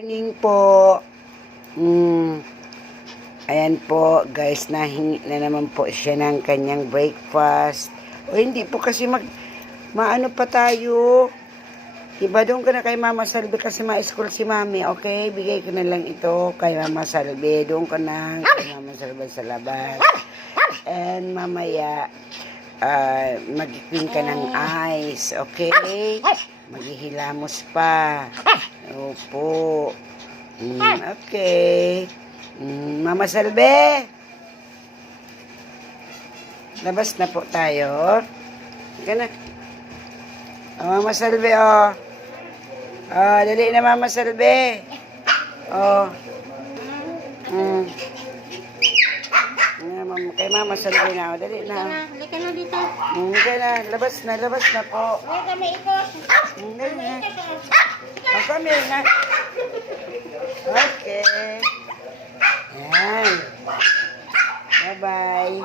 Morning po. Ayan po guys, nahingi na naman po siya ng kanyang breakfast. O hindi po kasi maano pa tayo. Diba doon ka na kay Mama Salve kasi ma-school si Mami. Okay, bigay ko na lang ito kay Mama Salve. Doon ka na kay Mama Salve sa labas. And mamaya, mag-clean ka ng ice. Okay? Maghihilamos pa. Opo. Okay. Mama Salve. Labas na po tayo. Ika na. Mama Salve, oh. Dali na Mama Salve. Oh. Kay Mama Salve na. Dali na. Halika na dito. Halika na. Labas na po. Huwag kami ikot. Dali na. Kami na. Okay. Ayan. Bye-bye.